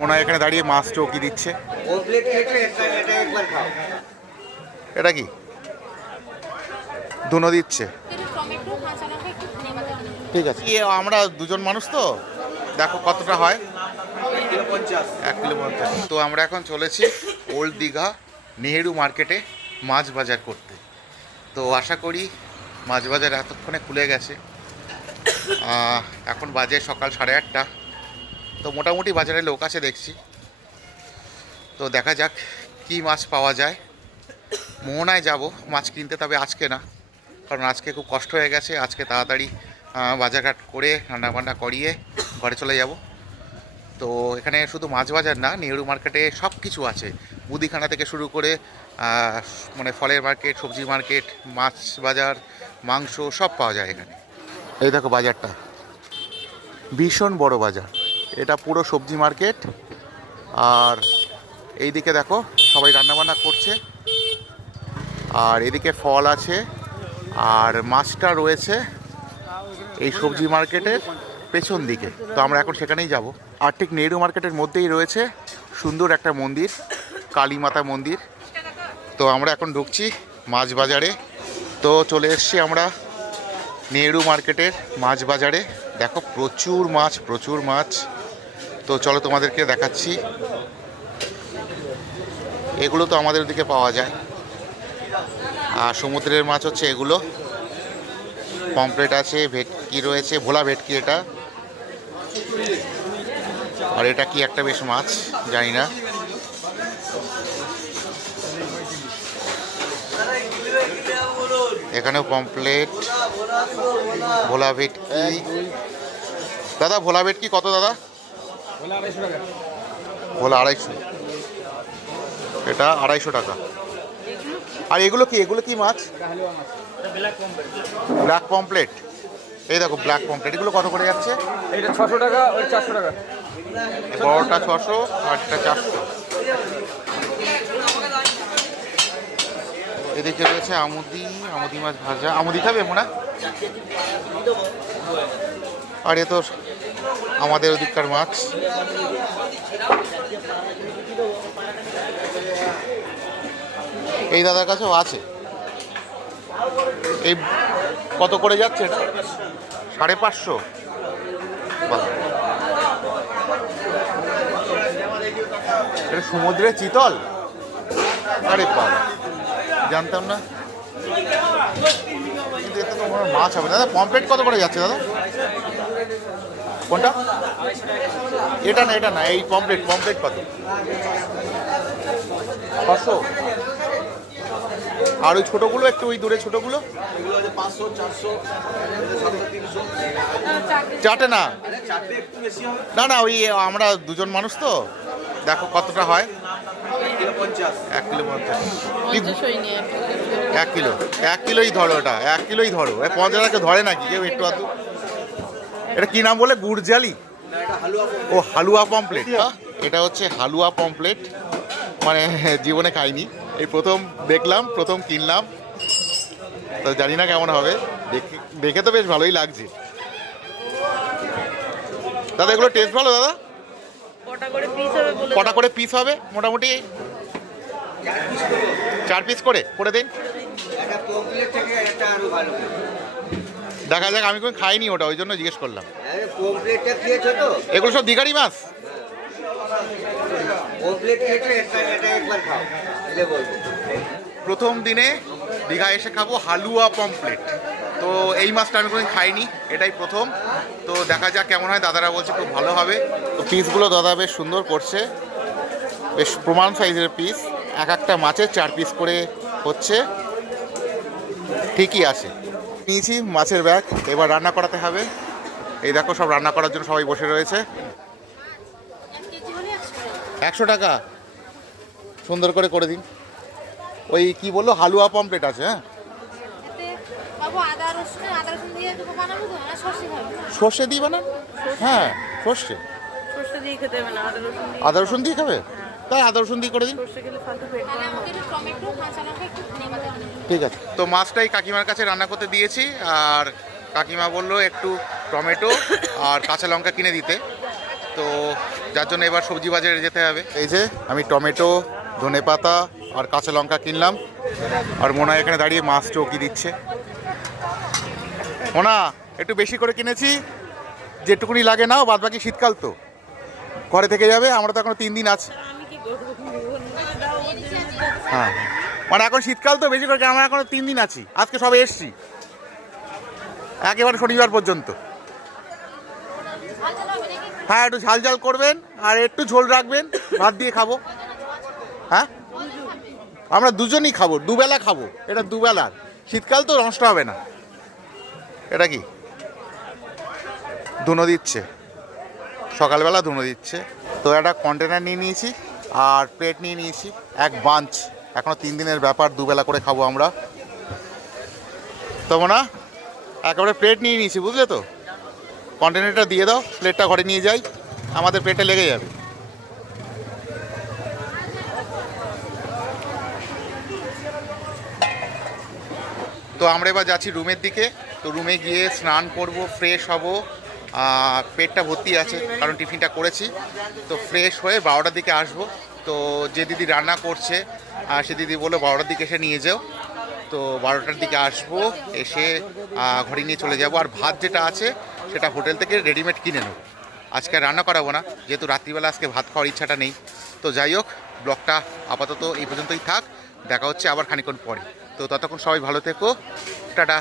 মনে হয় এখানে দাঁড়িয়ে মাছ চৌকি দিচ্ছে। এটা কি দুনো দিচ্ছে? ঠিক আছে, আমরা দুজন মানুষ তো, দেখো কতটা হয়। 1 কিলো 50। তো আমরা এখন চলেছি ওল্ড দীঘা নেহেরু মার্কেটে মাছ বাজার করতে। তো আশা করি মাছ বাজার এতক্ষণে খুলে গেছে। এখন বাজে সকাল 8:30। তো মোটামুটি বাজারে লোক আছে দেখছি। তো দেখা যাক কি মাছ পাওয়া যায়। মোহনায় যাব মাছ কিনতে, তবে আজকে না, কারণ আজকে খুব কষ্ট হয়ে গেছে। আজকে তাড়াতাড়ি বাজারঘাট করে রান্নাবান্না করিয়ে ঘরে চলে যাব। তো এখানে শুধু মাছ বাজার না, নেহেরু মার্কেটে সব কিছু আছে। মুদিখানা থেকে শুরু করে মানে ফলের মার্কেট, সবজি মার্কেট, মাছ বাজার, মাংস সব পাওয়া যায় এখানে। এই দেখো বাজারটা ভীষণ বড় বাজার, এটা পুরো সবজি মার্কেট। আর এইদিকে দেখো সবাই রান্নাবান্না করছে, আর এদিকে ফল আছে, আর মাছটা রয়েছে এই সবজি মার্কেটের পেছন দিকে। তো আমরা এখন সেখানেই যাব। আর ঠিক নেহেরু মার্কেটের মধ্যেই রয়েছে সুন্দর একটা মন্দির, কালী মাতা মন্দির। তো আমরা এখন ঢুকছি মাছ বাজারে। তো চলে এসেছি আমরা নেহেরু মার্কেটের মাছ বাজারে। দেখো প্রচুর মাছ, প্রচুর মাছ। তো চলো তোমাদেরকে দেখাচ্ছি। এগুলো তো আমাদের ওদিকে পাওয়া যায়। আর সমুদ্রের মাছ হচ্ছে এগুলো, পমফ্রেট আছে, ভেটকি রয়েছে, ভোলা ভেটকি এটা। আর এটা কি একটা বেশ মাছ জানি না। এখানেও পমফ্রেট, ভোলা ভেটকি। দাদা ভোলা ভেটকি কত দাদা? ভোলা 250। এটা 250 টাকা। আর এগুলো কি, এগুলো কি মাছ? Black pomfret. এই দেখো ব্ল্যাক পমফ্রেট, এগুলো কত করে যাচ্ছে? এটা 600 টাকা, ওই 400 টাকা। বড়টা 600 আর এটা 400। এদিকে রয়েছে আমুদি, আমুদি মাছ ভাজা। আমুদি খাবে মোনা? আর এ তো আমাদের ওদিককার মাছ। এই দাদার কাছেও আছে। এই কত করে যাচ্ছে এটা? 550। এটা সমুদ্রের চিতল? আরে বাবা, জানতাম না। কিন্তু এতে তো মাছ হবে দাদা। পমফ্রেট কত করে যাচ্ছে দাদা? কোনটা? এটা না, এটা না, এই পমফ্রেট। পমফ্রেট কত? 600। আর ওই ছোটোগুলো একটু, ওই দূরে ছোটোগুলো? চাটে না, না না, ওই আমরা দুজন মানুষ তো, দেখো কতটা হয়। 1 কিলো 50। 1 কিলো, 1 কিলোই ধরো, ওটা 1 কিলোই ধরো। 50 টাকা ধরে নাকি কেউ একটু আধটু? এটা কি নাম বলে? গুড়জালি? ও হালুয়া পমফ্রেট। এটা হচ্ছে হালুয়া পমফ্রেট, মানে জীবনে খাইনি, এই প্রথম দেখলাম, প্রথম কিনলাম। তো জানি না কেমন হবে, দেখে তো বেশ ভালোই লাগছে। দাদা এগুলো টেস্ট ভালো দাদা? কটা করে পিস হবে মোটামুটি? 4 পিস করে করে দিন। দেখা যাক, আমি কোনো খাইনি ওটা, ওই জন্য জিজ্ঞেস করলাম। এগুলো সব দীঘারি মাছ? প্রথম দিনে দীঘা এসে খাবো হালুয়া পমফ্রেট। তো এই মাছটা আমি কোনোদিন খাইনি, এটাই প্রথম। তো দেখা যাক কেমন হয়। দাদারা বলছে খুব ভালো হবে। তো পিসগুলো দাদা বেশ সুন্দর করছে, বেশ প্রমাণ সাইজের পিস। এক একটা মাছের 4 পিস করে হচ্ছে, ঠিকই আছে। নিয়েছি মাছের ব্যাগ, এবার রান্না করাতে হবে। এই দেখো সব রান্না করার জন্য সবাই বসে রয়েছে। 100 টাকা, সুন্দর করে করে দিন। ওই কি বললো, হালুয়া পমফ্রেট আছে? হ্যাঁ, সর্ষে দিয়ে বানান? হ্যাঁ সর্ষে, আদা রসুন দিয়ে খাবে? তাই আদা রসুন দিয়ে করে দিন। ঠিক আছে। তো মাছটাই কাকিমার কাছে রান্না করতে দিয়েছি, আর কাকিমা বললো একটু টমেটো আর কাঁচা লঙ্কা কিনে দিতে। তো যার জন্য এবার সবজি বাজারে যেতে হবে। এই যে আমি টমেটো, ধনেপাতা আর কাঁচা লঙ্কা কিনলাম, আর মোনা এখানে দাঁড়িয়ে মাছ চৌকি দিচ্ছে। মোনা একটু বেশি করে কিনেছি, যেটুকুনি লাগে নাও, বাদ বাকি শীতকাল তো ঘরে থেকে যাবে, আমরা তো এখনো 3 দিন আছে। হ্যাঁ, মানে এখন শীতকাল তো বেশি করে, আমরা এখনো 3 দিন আছি, আজকে সবে এসছি, একেবারে শনিবার পর্যন্ত। হ্যাঁ, একটু ঝাল ঝাল করবেন আর একটু ঝোল রাখবেন, ভাত দিয়ে খাবো। হ্যাঁ, আমরা দুজনই খাবো, দুবেলা খাবো, এটা দুবেলার, শীতকাল তো নষ্ট হবে না। এটা কি ধুনো দিচ্ছে, সকালবেলা ধুনো দিচ্ছে। তো একটা কন্টেনার নিয়ে নিয়েছি আর প্লেট নিয়ে নিয়েছি, এক বাঞ্চ, এখনও 3 দিনের ব্যাপার, দুবেলা করে খাবো আমরা। তো না একেবারে প্লেট নিয়ে নিয়েছি, বুঝলে তো। কন্টেনারটা দিয়ে দাও, প্লেটটা ঘরে নিয়ে যাই, আমাদের পেটে লেগে যাবে। তো আমরা এবার যাচ্ছি রুমের দিকে। তো রুমে গিয়ে স্নান করব, ফ্রেশ হব, পেটটা ভর্তি আছে কারণ টিফিনটা করেছি। তো ফ্রেশ হয়ে 12টার দিকে আসবো। তো যে দিদি রান্না করছে সে দিদি বললো 12টার দিকে এসে নিয়ে যাও। তো 12টার দিকে আসবো, এসে ঘরে নিয়ে চলে যাব। আর ভাত যেটা আছে সেটা হোটেল থেকে রেডিমেড কিনে নেব, আজকে রান্না করাবো না, যেহেতু রাত্রিবেলা আজকে ভাত খাওয়ার ইচ্ছাটা নেই। তো যাই হোক, ব্লগটা আপাতত এই পর্যন্তই থাক, দেখা হচ্ছে আবার খানিকক্ষণ পরে। তো ততক্ষণ সবাই ভালো থেকো, টাটা।